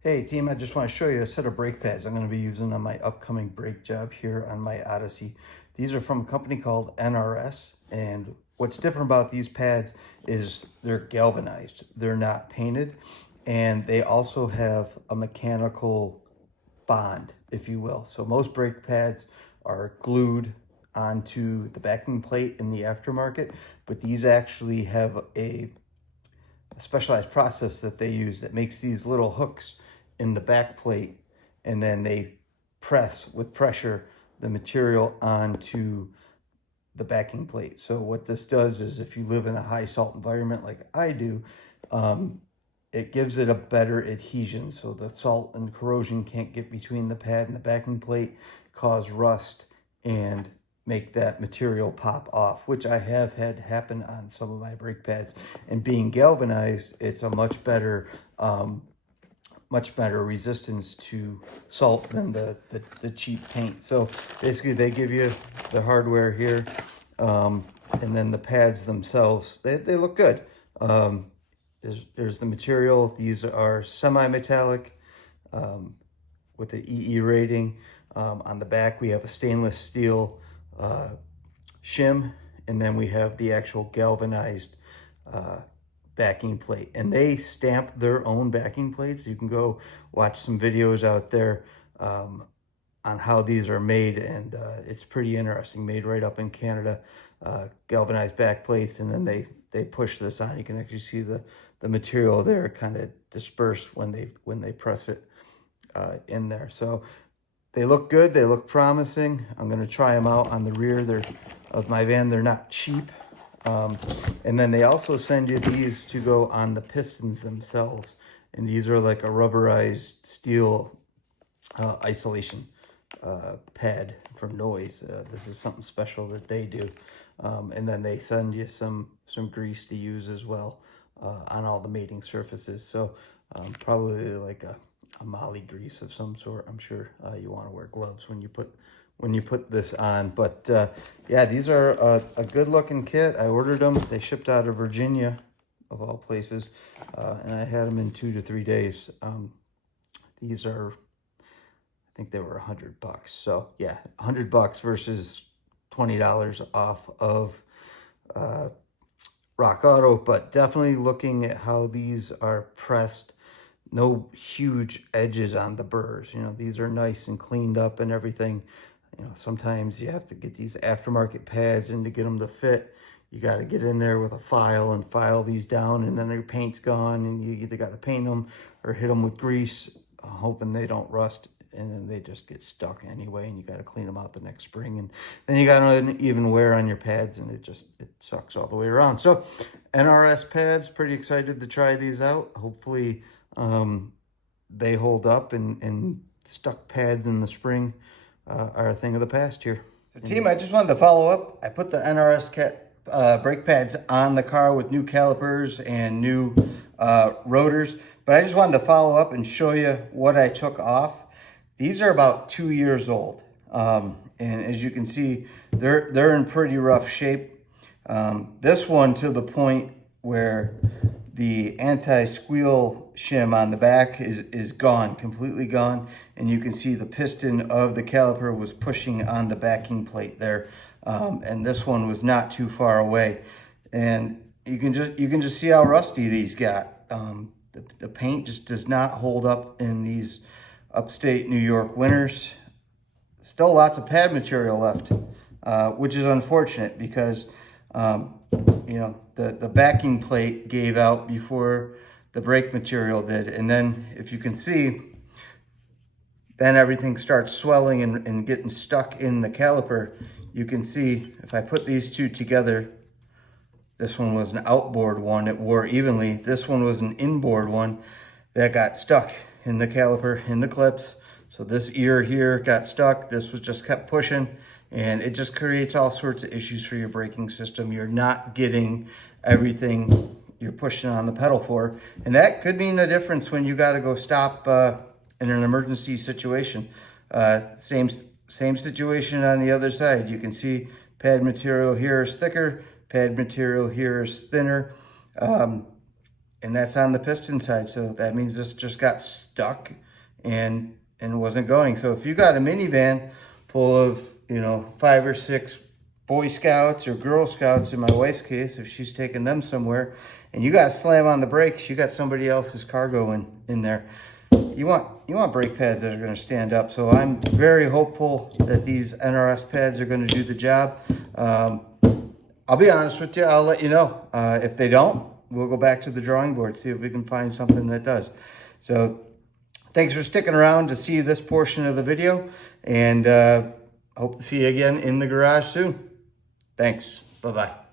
Hey team, I just want to show you a set of brake pads I'm going to be using on my upcoming brake job here on my Odyssey. These are from a company called NRS, and what's different about these pads is they're galvanized. They're not painted, and they also have a mechanical bond, if you will. So most brake pads are glued onto the backing plate in the aftermarket, but these actually have a specialized process that they use that makes these little hooks in the back plate, and then they press with pressure the material onto the backing plate. So what this does is, if you live in a high salt environment like I do, it gives it a better adhesion, so the salt and corrosion can't get between the pad and the backing plate, cause rust, and make that material pop off, which I have had happen on some of my brake pads. And being galvanized, it's a much better resistance to salt than the cheap paint. So basically they give you the hardware here, and then the pads themselves, they look good. There's the material. These are semi-metallic with the EE rating. On the back we have a stainless steel shim, and then we have the actual galvanized backing plate, and they stamp their own backing plates. You can go watch some videos out there on how these are made, and it's pretty interesting. Made right up in Canada, galvanized back plates, and then they push this on. You can actually see the material there kind of dispersed when they press it in there. So they look good. They look promising. I'm going to try them out on the rear of my van. They're not cheap. And then they also send you these to go on the pistons themselves. And these are like a rubberized steel isolation pad from noise. This is something special that they do. And then they send you some grease to use as well on all the mating surfaces. So probably like a molly grease of some sort. I'm sure you want to wear gloves when you put this on. But yeah, these are a good looking kit. I ordered them. They shipped out of Virginia, of all places, and I had them in 2 to 3 days. These are, I think they were $100. So yeah, $100 versus $20 off of Rock Auto. But definitely looking at how these are pressed, no huge edges on the burrs. You know, these are nice and cleaned up and everything. You know, sometimes you have to get these aftermarket pads, and to get them to fit, you got to get in there with a file and file these down, and then their paint's gone, and you either got to paint them or hit them with grease, hoping they don't rust, and then they just get stuck anyway, and you got to clean them out the next spring, and then you got an even wear on your pads, and it sucks all the way around. So NRS pads, pretty excited to try these out. Hopefully they hold up, and stuck pads in the spring are a thing of the past here. So team, I just wanted to follow up. I put the NRS brake pads on the car with new calipers and new rotors, but I just wanted to follow up and show you what I took off. These are about 2 years old, and as you can see, they're in pretty rough shape. This one to the point where the anti-squeal shim on the back is gone, completely gone. And you can see the piston of the caliper was pushing on the backing plate there. And this one was not too far away. And you can just see how rusty these got. The paint just does not hold up in these upstate New York winters. Still lots of pad material left, which is unfortunate because you know, the backing plate gave out before the brake material did. And then, if you can see, then everything starts swelling and getting stuck in the caliper. You can see, if I put these two together, this one was an outboard one, it wore evenly. This one was an inboard one that got stuck in the caliper, in the clips. So this ear here got stuck. This was just kept pushing, and it just creates all sorts of issues for your braking system. You're not getting everything you're pushing on the pedal for, and that could mean a difference when you got to go stop in an emergency situation. Same situation on the other side. You can see pad material here is thicker, pad material here is thinner. and that's on the piston side. So that means this just got stuck and wasn't going. So if you got a minivan full of, you know, 5 or 6 Boy Scouts or Girl Scouts, in my wife's case, if she's taking them somewhere, and you got to slam on the brakes, you got somebody else's cargo in there. You want brake pads that are going to stand up. So I'm very hopeful that these NRS pads are going to do the job. I'll be honest with you, I'll let you know. If they don't, we'll go back to the drawing board, see if we can find something that does. So thanks for sticking around to see this portion of the video, and hope to see you again in the garage soon. Thanks. Bye-bye.